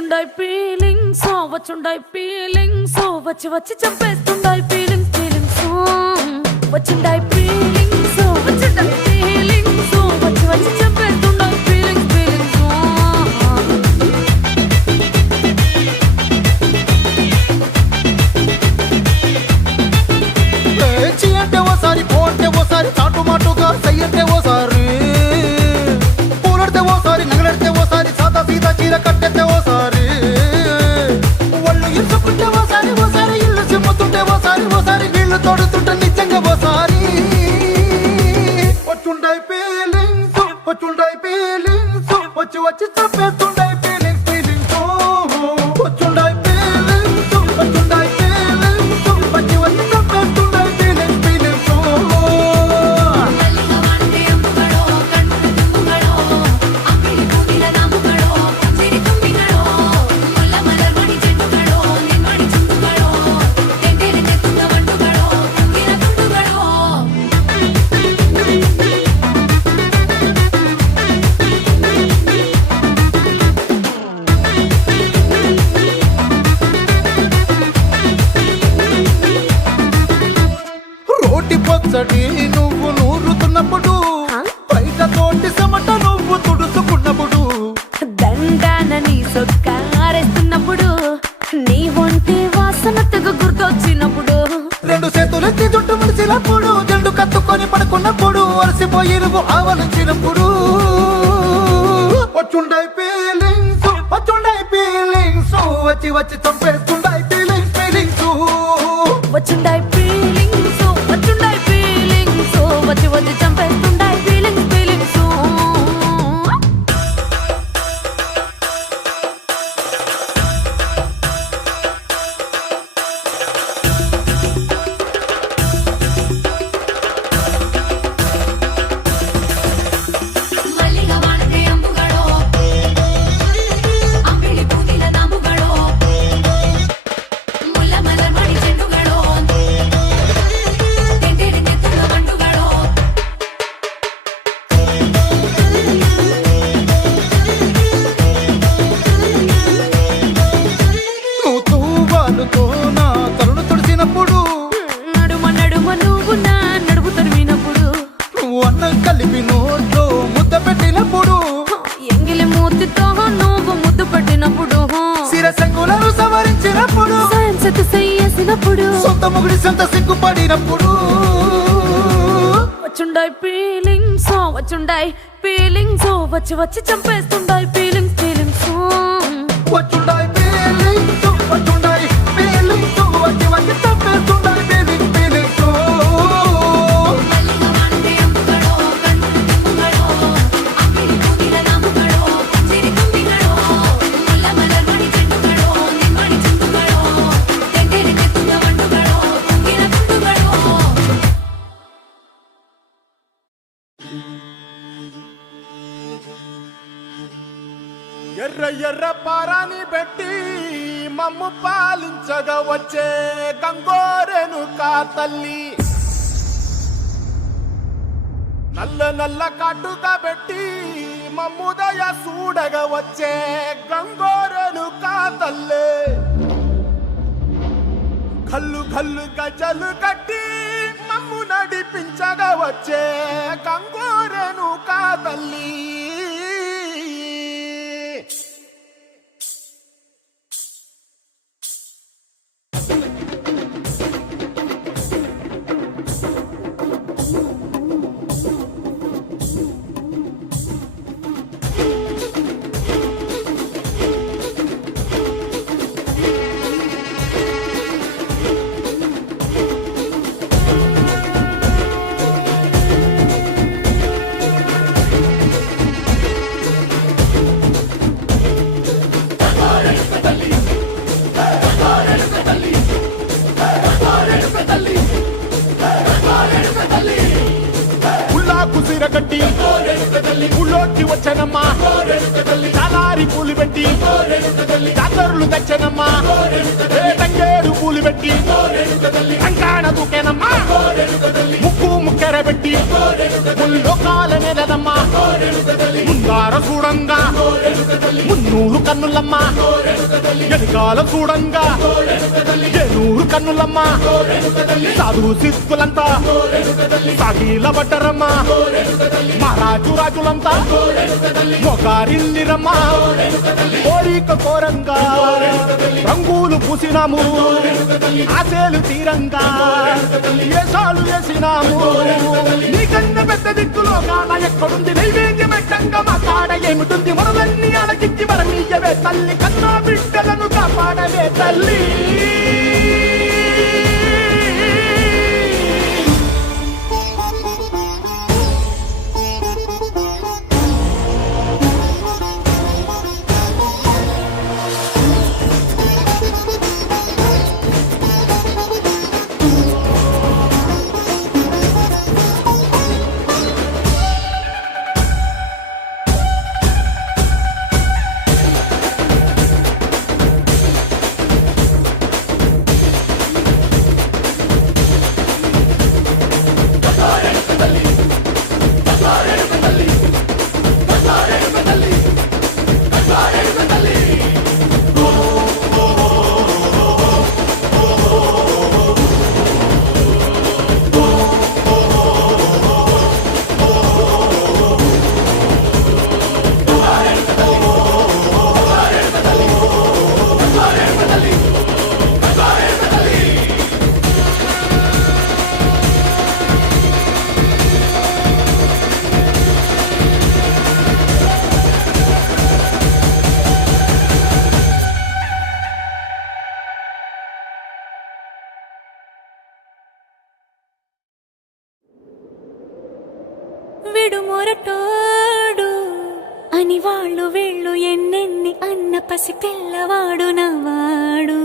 వచ్చుండాయి feelings వచ్చుండాయి feelings వచ్చి వచ్చి చంపేస్తుండాయి feelings feelings వచ్చుండాయి feelings వచ్చుండాయి feelings వచ్చి వచ్చి చంపేస్తుండాయి ఫీలింగ్స్ ఫీలింగ్స్ చీ అంటే ఓసారి పో అంటే ఓసారి చాటు మాటుగా సై అంటే ఓసారి పూలడితే ఓసారి నగలడితే ఓసారి సాదా సీదా చీర కట్టెత్తే ఓసారి ఒళ్ళు ఇరుచుకుంటే ఓసారి ఓసారి ఇల్లు చిమ్ముతుంటే ఓసారి ఓసారి నీళ్లు తోడుతుంటే నిజంగా ఓసారి వచ్చుండాయి ఫీలింగ్స్ వచ్చుండాయి ఫీలింగ్స్ వచ్చి వచ్చి చంపేస్తుండాయి ఫీలింగ్స్ ఫీలింగ్స్ వచ్చుండాయి ఫీలింగ్స్ వచ్చుండాయి ఫీలింగ్స్ వచ్చి వచ్చి చంపేస్తుండాయి ఫీలింగ్స్ ఫీలింగ్స్ రోటి పచ్చడి నువ్వు నూరుతున్నప్పుడు బయట తోటి సమట నువ్వు తుడుచుకున్నప్పుడు దండాన నీ సొక్కారేస్తున్నప్పుడు నీ ఒంటి వాసన తెగ గుర్తొచ్చినప్పుడు రెండు చేతులెత్తి జుట్టు ముడిచినప్పుడు జండు కత్తుకొని పడుకున్నప్పుడు అలసిపోయి నువ్వు ఆవలించినప్పుడు వచ్చుండాయి ఫీలింగ్స్ వచ్చుండాయి ఫీలింగ్స్ వచ్చి వచ్చి చంపేస్తుండాయి ఫీలింగ్స్ ఫీలింగ్స్ వచ్చుండాయి ఫీలింగ్స్ వచ్చుండాయి ఫీలింగ్స్ వచ్చి వచ్చి చంపేస్తుండాయి ఫీలింగ్స్ ఫీలింగ్స్ నువ్వు తూవాలుతో నా తలను తుడిచినప్పుడు నడుమ నడుమ నువ్వు నా నడుపు తరిమినప్పుడు నువ్వు అన్నం కలిపి నోట్లో ముద్ద పెట్టినప్పుడు ఎంగిలి మూతితో నువ్వు ముద్దు పెట్టినప్పుడు శిరసంగులను సవరించినప్పుడు సాయం సత్తు సయ్యేసినప్పుడు సొంత ముగుడి సొంత సిగ్గుపడినప్పుడు వచ్చుండాయి ఫీలింగ్స్ వచ్చుండాయి ఫీలింగ్స్ వచ్చి వచ్చి చంపేస్తుండాయి ఫీలింగ్స్ ఫీలింగ్స్ వచ్చుండాయి ఫీలింగ్స్ వచ్చుండాయి ఫీలింగ్స్ వచ్చి వచ్చి తప్పేస్తుండాయి ఫీలింగ్స్ ఫీలింగ్స్ ఎర్ర ఎర్ర పారాని పెట్టి మమ్ము పాలించగా వచ్చే గంగోరెను కా తల్లి నల్ల నల్ల కాటుగా పెట్టి మమ్ముదయ చూడగా వచ్చే గంగోరెను కా తల్లి కల్లు కల్లు గజలు కట్టి మమ్ము నడిపించగా వచ్చే గంగోరెను కా తల్లి కట్టి ఊళ్ళోకి వచ్చనమ్మా చాలారి పూలు పెట్టి జాతరులు తెచ్చనమ్మా తంగేడు పూలు పెట్టి కంకాణ దూకేనమ్మా ముక్కు ముక్కెర పెట్టి ముల్లోకాల నెలదమ్మా ముందార చూడంగా మున్నూరు కన్నులమ్మ ఎనకాల చూడంగా ఏనూరు కన్నులమ్మ సాధువు సిద్ధులంతా సాగిల పడ్డరమ్మ మహారాజు రాజులంతా మొగారిల్లిరమ్మ కోరిక కోరంగా రంగులు పూసినాము ఆశలు తీరంగా ఏసాలు వేసినాము నీకన్నా పెద్ద దిక్కులో కాన ఎక్కడుంది నైవేద్యం ఎట్టంగా మాట్లాడ ఏమిటుంది మనలన్నీ అలకిచ్చి వరమీయవే తల్లి కన్నా బిడ్డలను కాపాడవే తల్లి విడుమొరటోడు అని వాళ్ళు వీళ్ళు ఎన్నెన్ని అన్న పసి పిల్లవాడు నవ్వాడు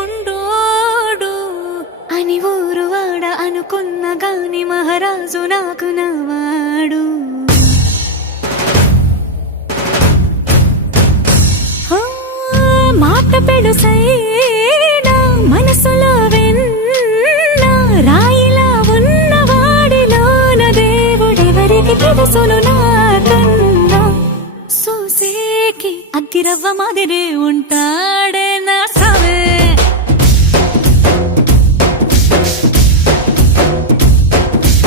విడుముండోడు అని ఊరు వాడ అనుకున్న గాని మహారాజు నాకు నవ్వాడు మాట పెడుసైనా మనసులో రాయిలా ఉన్నవాడిలోన దేవుడెవరికి తెలుసును నాకన్నా సూసేకి అగ్గిరవ్వ మాదిరే ఉంటాడే నా సావే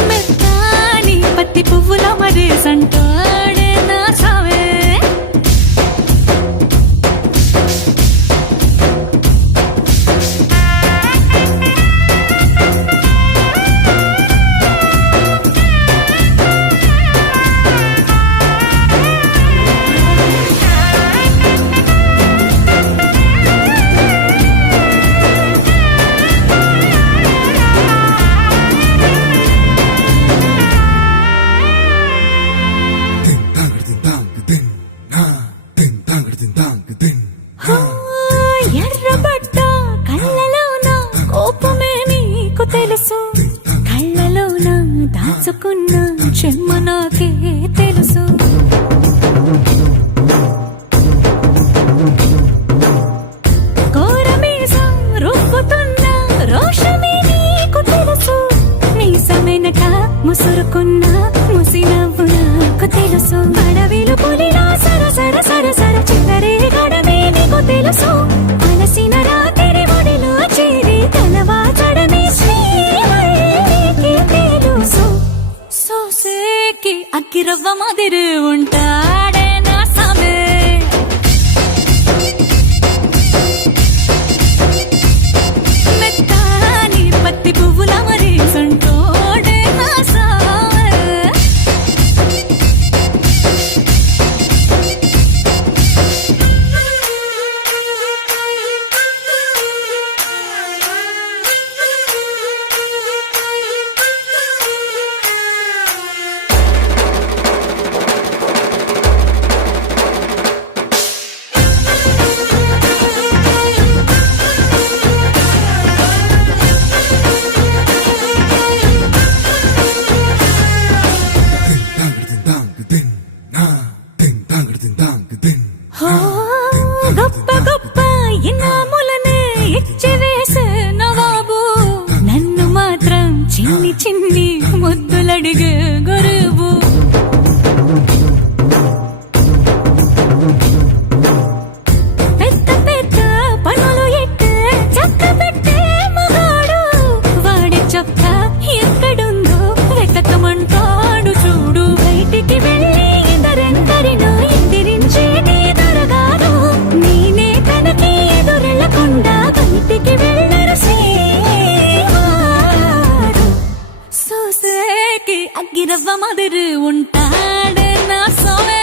మెత్తాని పత్తి పువ్వుల మరేసంటాడే నా సావే ఎర్రబడ్డ కళ్ళలోన కోపమే నీకు తెలుసు కళ్ళలోన దాచుకున్న చెమ్మ నాకే తెలుసు కోరమీసం రుబ్బుతున్న రోషమే నీకు తెలుసు మీసమెనక ముసురుకున్న ముసినవ్వు నాకు తెలుసు అడవిలు పులిలా సర సర సర సర చిల్లరే గడమే నీకు తెలుసు అలసిన రాత్రి ఒడిలో చేరి తలవాచడమే శ్రీకి తెలుసు సోసేకి అగ్గిరవ్వ మాదిరి ఉంటాడే నా సామే మెత్తాని పత్తి పువ్వుల మరేసంటోడే నా సామే అడిగే గరీబు పెద్ద పెద్ద పనులు ఎట్టే చక్క పెట్టే మగాడు వాడి చొక్క ఎక్కడుందో వెతకమంటాడు చూడు బయటికి వెళ్ళి ఇద్దరెందరినో ఎదిరించేది దొరగాడు నేనే తనకి ఎదురెళ్ళకుండా బయటికి వెళ్ళరు శ్రీవాడు సోసేకి అగ్గిరవ్వ మదిరి ఉంటాడే నా సోమే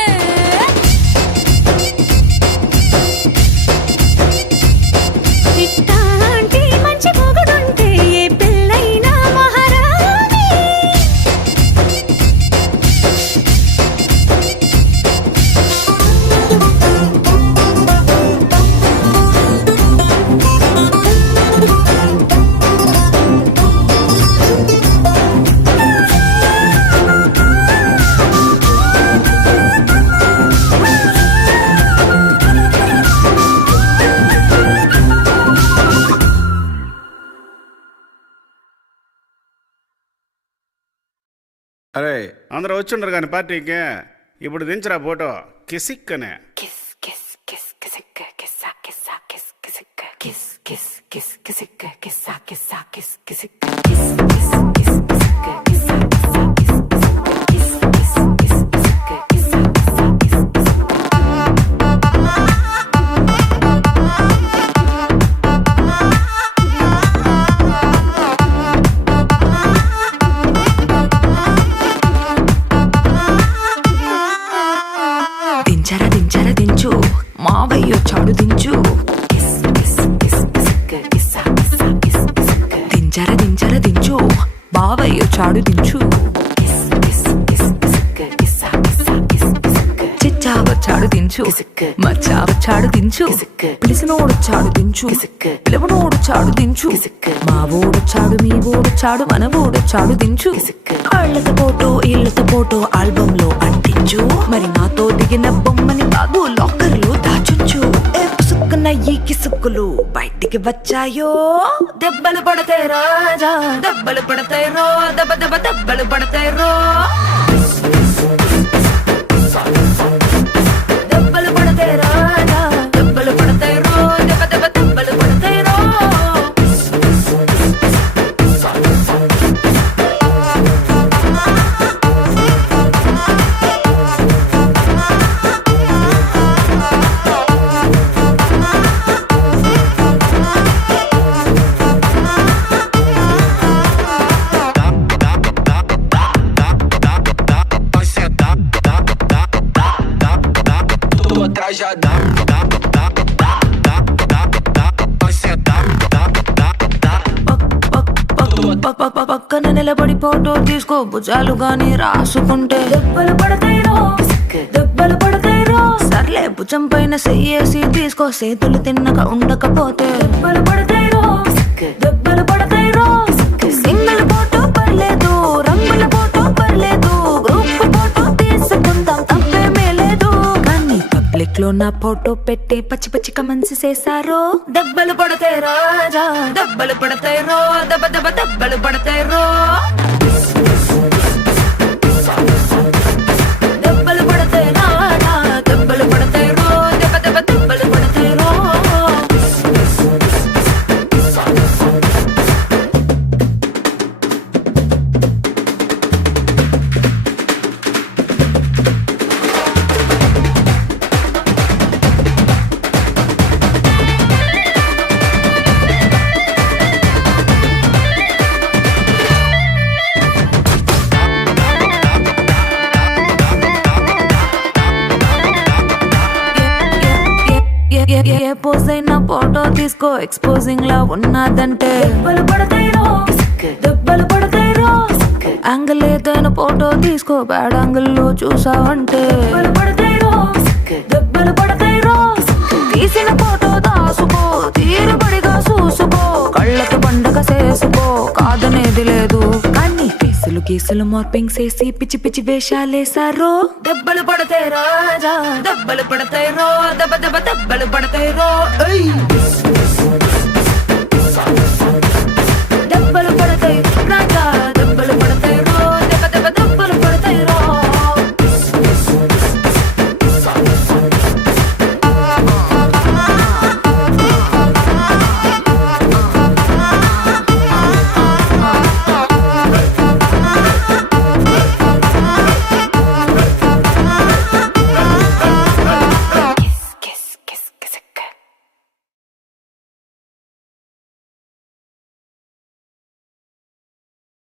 ఇట్టాంటి మంచి మొగుడుంటే ఏ పెళ్ళైనా మహారాణి అరే అందరూ వచ్చిండ్రు కానీ పార్టీకి ఇప్పుడు దించరా ఫోటో కిసిక్ అనే kiss kiss kiss kissicka kissa kissa kiss kissicka kiss kiss kiss kissicka kissa kissa kiss kissicka kiss kiss kiss kissicka kissa kissa kiss kissicka kiss kiss kiss kissicka kissa kissa kiss దించరా దించరా దించు మావయ్య వచ్చాడు దించు kiss kiss kiss kissicka kissa kissa kiss kissicka దించరా దించరా దించు బావయ్య వచ్చాడు దించు kiss kiss kiss kissicka kissa kissa kiss kissicka చిచ్చా వచ్చాడు దించు కిసిక్. మచ్చా వచ్చాడు దించు కిసిక్. పిలిసినోడొచ్చాడు దించు కిసిక్. పిలవనోడొచ్చాడు దించు కిసిక్. మా ఓడొచ్చాడు మీ ఓడొచ్చాడు మన ఓడొచ్చాడు దించు కిసిక్. కాళ్ళతో ఫోటో ఇళ్ళతో ఫోటో ఆల్బమ్ లో అంటించు మరి నాతో దిగిన బొమ్మని కాదు లాకర్ లో దాచుంచు ఏ పుసుక్కున ఈ కిసుక్కులు బయటికి వచ్చాయో దెబ్బలు పడతాయి రాజా దెబ్బలు పడతాయి రో దెబ్బ దెబ్బ దెబ్బలు పడతాయి రో దెబ్బలు పడతాయి రాజా దెబ్బలు పడతాయి రో దెబ్బ దెబ్బ దెబ్బలు పడతాయి రో పక్కన నిలబడి ఫోటో తీసుకో భుజాలు గాని రాసుకుంటే దెబ్బలు పడతాయి రో దెబ్బలు పడతాయి రో సర్లే భుజం పైన చెయ్యేసి తీసుకో చేతులు తిన్నక ఉండకపోతే దెబ్బలు పడతాయి రో దెబ్బలు పడతాయి రో సింగిల్ ఫోటో పర్లేదు రంగుల ఫోటో పర్లేదు గ్రూప్ ఫోటో తీసుకుందాం తప్పేమీ లేదు కానీ పబ్లిక్ లో నా ఫోటో పెట్టి పచ్చి పచ్చి కమెంట్స్ చేశారో దెబ్బలు పడతాయి రాజా దెబ్బలు పడతాయి రో దెబ్బ దెబ్బ దెబ్బలు పడతాయి రో దెబ్బలు పడతాయి రాజా దెబ్బలు పడతాయి రో దెబ్బ దెబ్బ దెబ్బలు పడతాయి రో ఏ పోజ్ అయినా ఫోటో తీసుకో ఎక్స్పోజింగ్ లా ఉన్నదంటే దెబ్బలు పడతాయి రో దెబ్బలు పడతాయి రో యాంగిల్ ఏదైనా ఫోటో తీసుకో బ్యాడ్ యాంగిల్ లో చూసావంటే దెబ్బలు పడతాయి రో దెబ్బలు పడతాయి రో తీసిన ఫోటో దాసుకో తీరుబడిగా చూసుకో కళ్ళకి పండగ చేసుకో కాదనేది లేదు కానీ కేసులు గీసులు మార్పింగ్ చేసి పిచ్చి పిచ్చి వేషాలేసారో దెబ్బలు పడతాయి రాజా దెబ్బలు పడతాయి రో దెబ్బ దెబ్బ దెబ్బలు పడతాయి రో